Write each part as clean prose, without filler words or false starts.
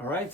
All right.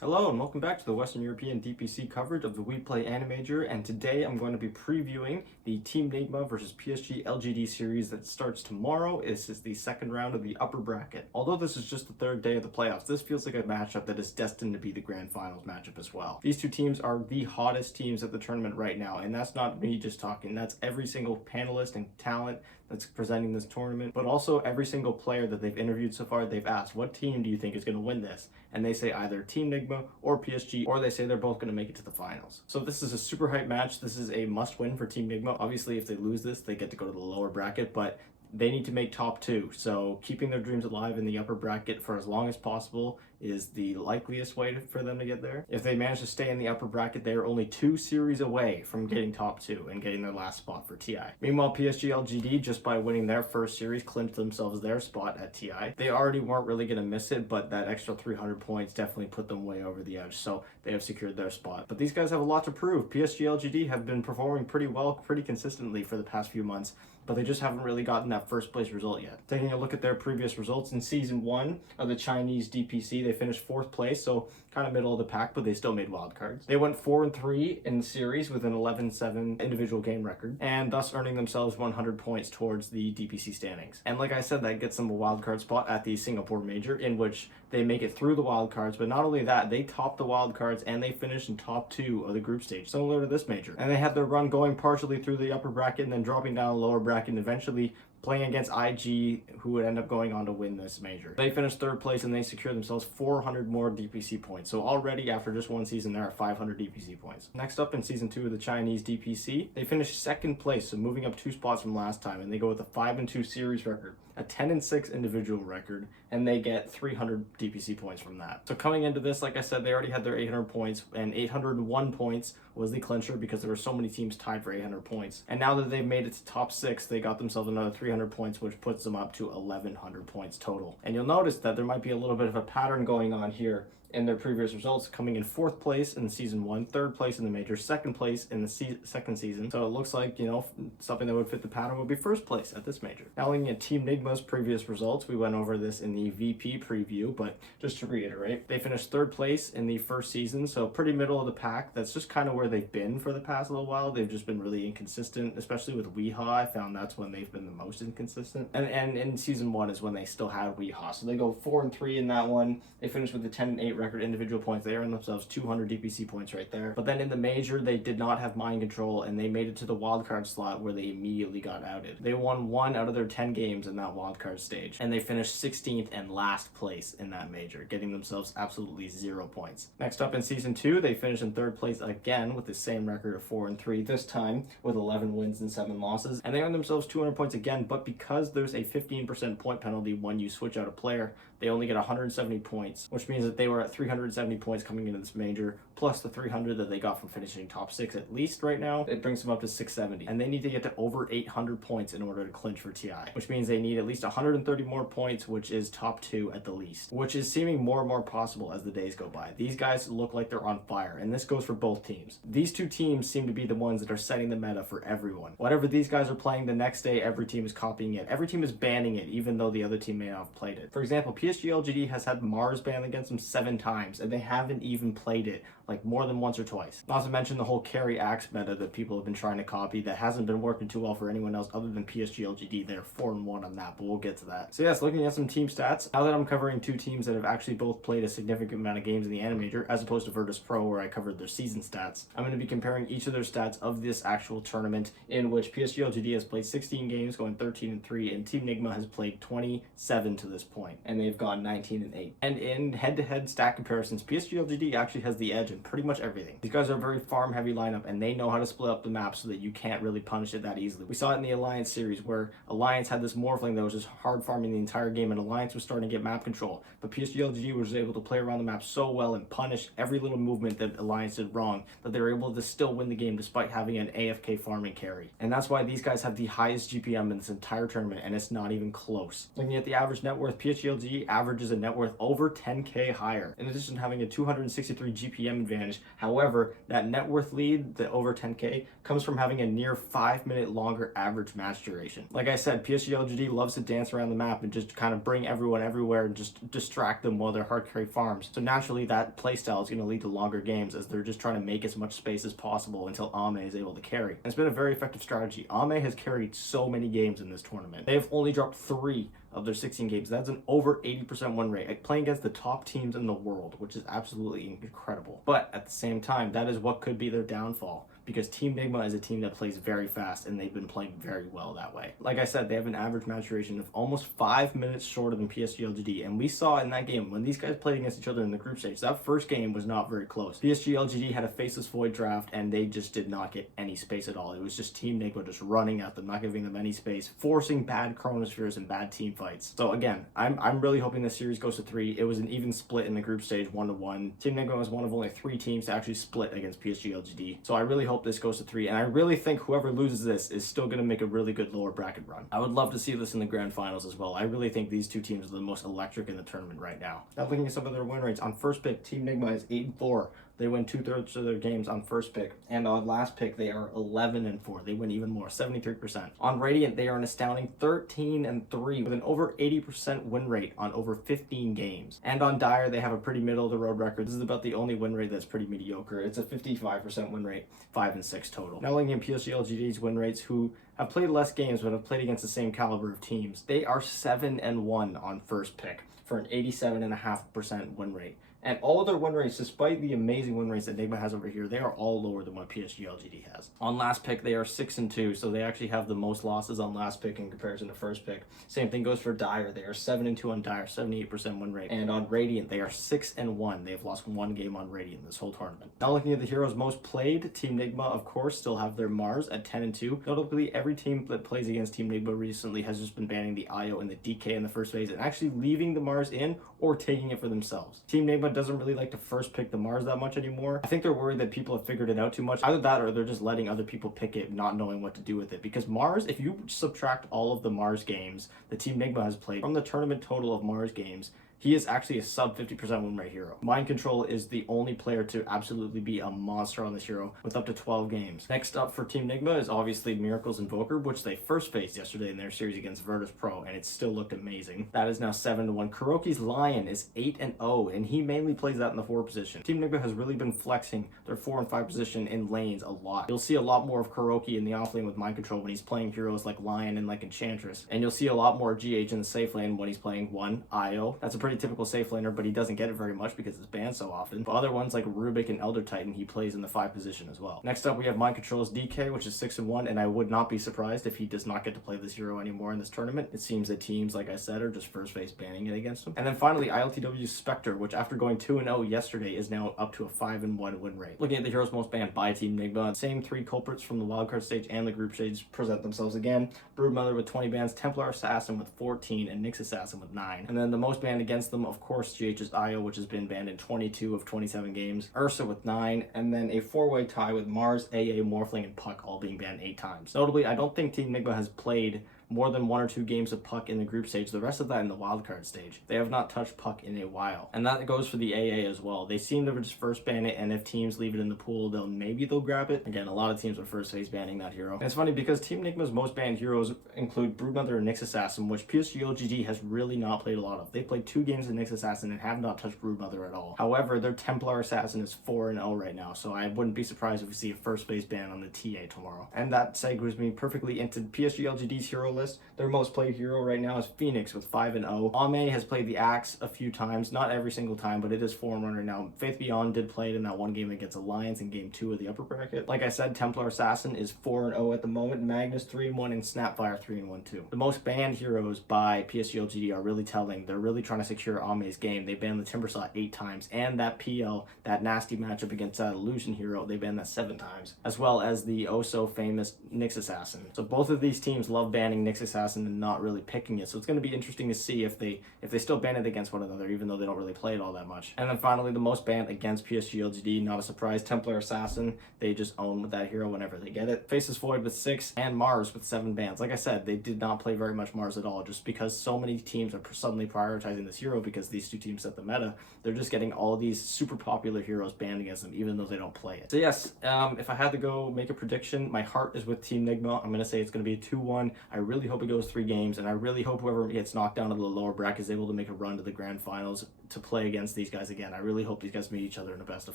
Hello and welcome back to the Western European DPC coverage of the WePlay Animajor, and today I'm going to be previewing the Team Nigma versus PSG.LGD series that starts tomorrow. This is the second round of the upper bracket. Although this is just the third day of the playoffs, this feels like a matchup that is destined to be the grand finals matchup as well. These two teams are the hottest teams at the tournament right now, and that's not me just talking, that's every single panelist and talent that's presenting this tournament, but also every single player that they've interviewed so far. They've asked, what team do you think is going to win this? And they say either Team Nigma or PSG, or they say they're both going to make it to the finals. So this is a super hype match. This is a must win for Team Nigma. Obviously, if they lose this, they get to go to the lower bracket, but they need to make top two. So keeping their dreams alive in the upper bracket for as long as possible is the likeliest way for them to get there. If they manage to stay in the upper bracket, they are only 2 series away from getting top 2 and getting their last spot for TI. Meanwhile, PSG.LGD, just by winning their first series, clinched themselves their spot at TI. They already weren't really going to miss it, but that extra 300 points definitely put them way over the edge, so they have secured their spot. But these guys have a lot to prove. PSG.LGD have been performing pretty well, pretty consistently for the past few months, but they just haven't really gotten that first place result yet. Taking a look at their previous results in Season 1 of the Chinese DPC, they finished 4th place, so kind of middle of the pack, but they still made wildcards. They went 4-3 in the series with an 11-7 individual game record, and thus earning themselves 100 points towards the DPC standings. And like I said, that gets them a wildcard spot at the Singapore Major, in which they make it through the wildcards, but not only that, they top the wildcards and they finish in top 2 of the group stage, similar to this major. And they had their run going partially through the upper bracket and then dropping down the lower bracket and eventually playing against IG, who would end up going on to win this major. They finished 3rd place and they secured themselves 400 more DPC points. So already after just one season, they're at 500 DPC points. Next up in Season 2 of the Chinese DPC, they finished 2nd place, so moving up 2 spots from last time, and they go with a 5-2 series record, a 10-6 individual record, and they get 300 DPC points from that. So coming into this, like I said, they already had their 800 points, and 801 points was the clincher because there were so many teams tied for 800 points. And now that they've made it to top 6, they got themselves another 300 points, which puts them up to 1,100 points total. And you'll notice that there might be a little bit of a pattern going on here in their previous results, coming in 4th place in Season 1, 3rd place in the major, 2nd place in the second season. So it looks like, you know, something that would fit the pattern would be 1st place at this major. Now looking at Team Nigma's previous results, we went over this in the VP preview, but just to reiterate, they finished 3rd place in the first season, so pretty middle of the pack. That's just kind of where they've been for the past little while. They've just been really inconsistent, especially with Weeha. I found that's when they've been the most inconsistent. And in Season 1 is when they still had Weeha. So they go 4-3 in that one. They finished with a 10-8 record individual points. They earned themselves 200 DPC points right there. But then in the major, they did not have mind control, and they made it to the wildcard slot where they immediately got outed. They won 1 out of their 10 games in that wildcard stage, and they finished 16th and last place in that major, getting themselves absolutely 0 points. Next up in Season 2, they finished in 3rd place again with the same record of 4-3, this time with 11 wins and 7 losses, and they earned themselves 200 points again, but because there's a 15% point penalty when you switch out a player, they only get 170 points, which means that they were at 370 points coming into this major, plus the 300 that they got from finishing top 6 at least right now. It brings them up to 670, and they need to get to over 800 points in order to clinch for TI, which means they need at least 130 more points, which is top 2 at the least, which is seeming more and more possible as the days go by. These guys look like they're on fire, and this goes for both teams. These two teams seem to be the ones that are setting the meta for everyone. Whatever these guys are playing the next day, every team is copying it. Every team is banning it, even though the other team may not have played it. For example, PSG.LGD has had Mars banned against them 7 times, and they haven't even played it, like more than once or twice. Not to mention the whole carry axe meta that people have been trying to copy that hasn't been working too well for anyone else other than PSG.LGD. They're 4-1 on that, but we'll get to that. So yes, looking at some team stats, now that I'm covering 2 teams that have actually both played a significant amount of games in the Animajor, as opposed to Virtus Pro where I covered their season stats, I'm going to be comparing each of their stats of this actual tournament, in which PSG.LGD has played 16 games, going 13-3, and Team Nigma has played 27 to this point, and they've gone 19-8. And in head-to-head stat comparisons, PSG.LGD actually has the edge in pretty much everything. These guys are a very farm-heavy lineup, and they know how to split up the map so that you can't really punish it that easily. We saw it in the Alliance series, where Alliance had this Morphling that was just hard farming the entire game, and Alliance was starting to get map control. But PSG.LGD was able to play around the map so well and punish every little movement that Alliance did wrong that they were able to still win the game despite having an AFK farming carry. And that's why these guys have the highest GPM in this entire tournament, and it's not even close. Looking at the average net worth, PSG.LGD averages a net worth over 10k higher, in addition to having a 263 GPM advantage. However, that net worth lead, the over 10k, comes from having a near 5-minute longer average match duration. Like I said, PSG.LGD loves loves to dance around the map and just kind of bring everyone everywhere and just distract them while their hard carry farms. So naturally that playstyle is going to lead to longer games as they're just trying to make as much space as possible until Ame is able to carry. And it's been a very effective strategy. Ame has carried so many games in this tournament. They have only dropped 3 of their 16 games. That's an over 80% win rate, playing against the top teams in the world, which is absolutely incredible. But at the same time, that is what could be their downfall, because Team Nigma is a team that plays very fast, and they've been playing very well that way. Like I said, they have an average match duration of almost 5 minutes shorter than PSG.LGD, and we saw in that game, when these guys played against each other in the group stage, that first game was not very close. PSG.LGD had a faceless void draft, and they just did not get any space at all. It was just Team Nigma just running at them, not giving them any space, forcing bad chronospheres and bad team fights. So again, I'm really hoping this series goes to 3. It was an even split in the group stage, 1-1. Team Nigma was one of only 3 teams to actually split against PSG.LGD. So I really hope this goes to 3, and I really think whoever loses this is still going to make a really good lower bracket run. I would love to see this in the grand finals as well. I really think these 2 teams are the most electric in the tournament right now. Now looking at some of their win rates, on first pick, Team Nigma is 8-4. They win 2/3 of their games on first pick. And on last pick, they are 11-4. They win even more, 73%. On Radiant, they are an astounding 13-3 with an over 80% win rate on over 15 games. And on Dire, they have a pretty middle of the road record. This is about the only win rate that's pretty mediocre. It's a 55% win rate, 5-6 total. Now looking at PSG.LGD's win rates, who have played less games but have played against the same caliber of teams, they are 7-1 on first pick for an 87.5% win rate. And all of their win rates, despite the amazing win rates that Nigma has over here, they are all lower than what PSG.LGD has. On last pick, they are 6-2, so they actually have the most losses on last pick in comparison to first pick. Same thing goes for Dire. They are 7-2 on Dire, 78% win rate. And on Radiant, they are 6-1. They've lost 1 game on Radiant this whole tournament. Now looking at the heroes most played, Team Nigma, of course, still have their Mars at 10-2. Notably, every team that plays against Team Nigma recently has just been banning the Io and the DK in the first phase and actually leaving the Mars in or taking it for themselves. Team Nigma doesn't really like to first pick the Mars that much anymore. I think they're worried that people have figured it out too much. Either that or they're just letting other people pick it, not knowing what to do with it. Because Mars, if you subtract all of the Mars games that Team Nigma has played from the tournament total of Mars games, he is actually a sub 50% win rate hero. Mind Control is the only player to absolutely be a monster on this hero with up to 12 games. Next up for Team Nigma is obviously Miracle's Invoker, which they first faced yesterday in their series against Virtus Pro, and it still looked amazing. That is now 7-1. Kuroki's Lion is 8-0, and he mainly plays that in the 4 position. Team Nigma has really been flexing their 4 and 5 position in lanes a lot. You'll see a lot more of Kuroki in the off lane with Mind Control when he's playing heroes like Lion and like Enchantress, and you'll see a lot more GH in the safe lane when he's playing Io. That's a pretty typical safe laner, but he doesn't get it very much because it's banned so often. But other ones like Rubik and Elder Titan, he plays in the 5 position as well. Next up, we have Mind Control's DK, which is 6-1, and I would not be surprised if he does not get to play this hero anymore in this tournament. It seems that teams, like I said, are just first phase banning it against him. And then finally, ILTW's Spectre, which after going 2-0 yesterday is now up to a 5-1 win rate. Looking at the heroes most banned by Team Nigma, same 3 culprits from the wildcard stage and the group stage present themselves again. Broodmother with 20 bans, Templar Assassin with 14, and Nyx Assassin with 9. And then the most banned against them, of course, GH's Io, which has been banned in 22 of 27 games, Ursa with 9, and then a 4-way tie with Mars, AA, Morphling, and Puck all being banned 8 times. Notably, I don't think Team Nigma has played more than 1 or 2 games of Puck in the group stage. The rest of that in the wildcard stage. They have not touched Puck in a while. And that goes for the AA as well. They seem to just first ban it, and if teams leave it in the pool, they'll grab it. Again, a lot of teams are first phase banning that hero. And it's funny because Team Nigma's most banned heroes include Broodmother and Nyx Assassin, which PSG.LGD has really not played a lot of. They played 2 games of Nyx Assassin and have not touched Broodmother at all. However, their Templar Assassin is 4-0 right now, so I wouldn't be surprised if we see a first phase ban on the TA tomorrow. And that segues me perfectly into PSG.LGD's hero list. Their most played hero right now is Phoenix with 5-0. Ame has played the Axe a few times, not every single time, but it is Forerunner now. Faith Beyond did play it in that 1 game against Alliance in game 2 of the upper bracket. Like I said, Templar Assassin is 4-0 at the moment, Magnus 3-1, and Snapfire 3-1 too. The most banned heroes by PSG.LGD are really telling. They're really trying to secure Ame's game. They banned the Timbersaw 8 times, and that PL, that nasty matchup against that Illusion hero, they banned that 7 times, as well as the oh-so famous Nyx Assassin. So both of these teams love banning Nyx Assassin and not really picking it. So it's going to be interesting to see if they still ban it against one another, even though they don't really play it all that much. And then finally, the most banned against PSG.LGD, not a surprise, Templar Assassin. They just own with that hero whenever they get it. Faceless Void with 6, and Mars with 7 bans. Like I said, they did not play very much Mars at all, just because so many teams are suddenly prioritizing this hero because these 2 teams set the meta. They're just getting all these super popular heroes banned against them, even though they don't play it. So yes, if I had to go make a prediction, my heart is with Team Nigma. I'm going to say it's going to be a 2-1. I really really hope it goes 3 games, and I really hope whoever gets knocked down to the lower bracket is able to make a run to the grand finals to play against these guys again. I really hope these guys meet each other in a best of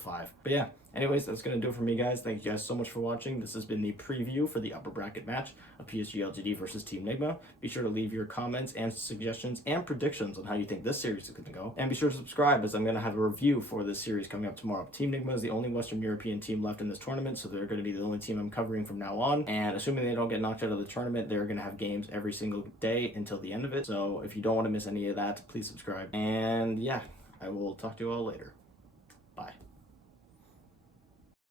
5. But yeah, anyways, that's going to do it for me, guys. Thank you guys so much for watching. This has been the preview for the upper bracket match of PSG.LGD versus Team Nigma. Be sure to leave your comments and suggestions and predictions on how you think this series is going to go. And be sure to subscribe, as I'm going to have a review for this series coming up tomorrow. Team Nigma is the only Western European team left in this tournament, so they're going to be the only team I'm covering from now on. And assuming they don't get knocked out of the tournament, they're going to have games every single day until the end of it. So if you don't want to miss any of that, please subscribe. And yeah, I will talk to you all later. Bye.